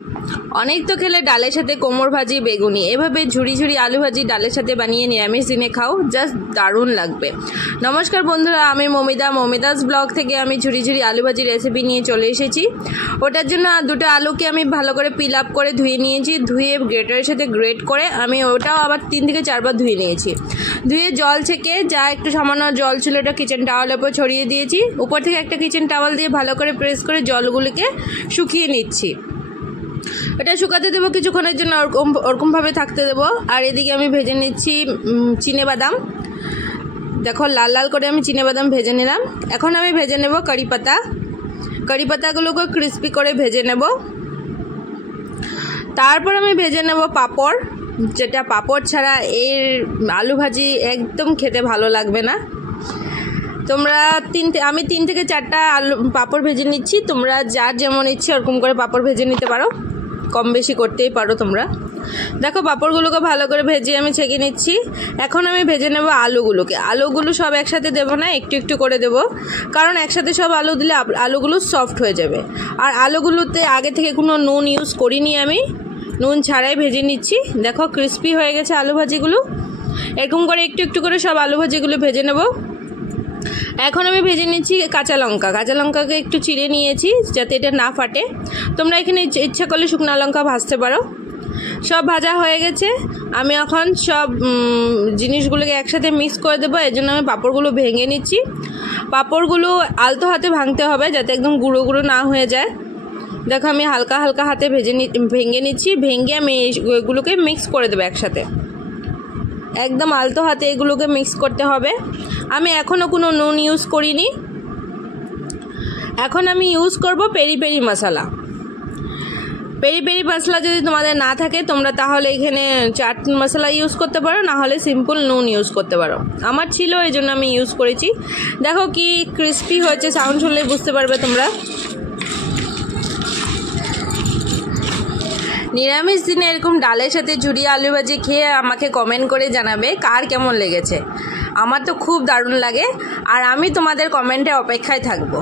অনেক তো খেলে ডালের সাথে কোমর ভাজি বেগুনি, এভাবে ঝুড়ি ঝুড়ি আলু ভাজি ডালের সাথে বানিয়ে নিরামিষ দিনে খাও, জাস্ট দারুণ লাগবে। নমস্কার বন্ধুরা, আমি মমিদাস ব্লগ থেকে আমি ঝুড়ি ঝুড়ি আলু ভাজি রেসিপি নিয়ে চলে এসেছি। ওটার জন্য দুটো আলুকে আমি ভালো করে পিল আপ করে ধুয়ে নিয়েছি, ধুয়ে গ্রেটারের সাথে গ্রেট করে আমি ওটাও আবার 3 থেকে 4 বার ধুয়ে নিয়েছি। ধুয়ে জল ছেঁকে যা একটু সামান্য জল ছিল ওটা কিচেন টাওয়ালের উপর ছড়িয়ে দিয়েছি। উপর থেকে একটা কিচেন টাওয়াল দিয়ে ভালো করে প্রেস করে জলগুলিকে শুকিয়ে নিচ্ছি। এটা শুকাতে দেবো কিছুক্ষণের জন্য, ওরকমভাবে থাকতে দেবো। আর এদিকে আমি ভেজে নিচ্ছি চিনেবাদাম। দেখো লাল লাল করে আমি চিনেবাদাম ভেজে নিলাম। এখন আমি ভেজে নেব কারি পাতাগুলোকে ক্রিস্পি করে ভেজে নেব। তারপর আমি ভেজে নেব পাঁপড়, যেটা পাঁপড় ছাড়া এর আলু ভাজি একদম খেতে ভালো লাগবে না। আমি 3 থেকে 4টা পাঁপড় ভেজে নিচ্ছি। তোমরা যার যেমন ইচ্ছে ওরকম করে পাঁপড় ভেজে নিতে পারো, কম বেশি করতেই পারো তোমরা। দেখো পাঁপড়গুলোকে ভালো করে ভেজে আমি ছেঁকে নিচ্ছি। এখন আমি ভেজে নেব আলুগুলো সব একসাথে দেবো না, একটু একটু করে দেব, কারণ একসাথে সব আলু দিলে আলুগুলো সফট হয়ে যাবে। আর আলুগুলোতে আগে থেকে কোনো নুন ইউজ করিনি, আমি নুন ছাড়াই ভেজে নিচ্ছি। দেখো ক্রিস্পি হয়ে গেছে আলু ভাজিগুলো। এরকম করে একটু একটু করে সব আলু ভাজিগুলো ভেজে নেব। এখন আমি ভেজে নিচ্ছি কাঁচা লঙ্কাকে একটু চিড়ে নিয়েছি যাতে এটা না ফাটে। তোমরা এখানে ইচ্ছা করলে শুকনো লঙ্কা ভাজতে পারো। সব ভাজা হয়ে গেছে, আমি এখন সব জিনিসগুলোকে একসাথে মিক্স করে দেবো। এর জন্য আমি পাঁপড়গুলো ভেঙে নিচ্ছি। পাঁপড়গুলো আলতো হাতে ভাঙতে হবে যাতে একদম গুঁড়ো গুঁড়ো না হয়ে যায়। দেখো আমি হালকা হালকা হাতে ভেঙে নিচ্ছি। ভেঙে আমি এগুলোকে মিক্স করে দেবো একসাথে, একদম আলতো হাতে এগুলোকে মিক্স করতে হবে। আমি এখনও কোনো নুন ইউজ করিনি। এখন আমি ইউজ করব পেরি পেরি মশলা। পেরি পেরি মশলা যদি তোমাদের না থাকে তোমরা তাহলে এখানে চাট মশলা ইউজ করতে পারো, না হলে সিম্পল নুন ইউজ করতে পারো। আমার ছিল এই জন্য আমি ইউজ করেছি। দেখো কি ক্রিস্পি হয়েছে, সাউন্ড শুনলেই বুঝতে পারবে তোমরা। নিরামিষ দিনে এরকম ডালের সাথে ঝুড়ি আলু ভাজি খেয়ে আমাকে কমেন্ট করে জানাবে কার কেমন লেগেছে। আমার তো খুব দারুণ লাগে, আর আমি তোমাদের কমেন্টে অপেক্ষায় থাকবো।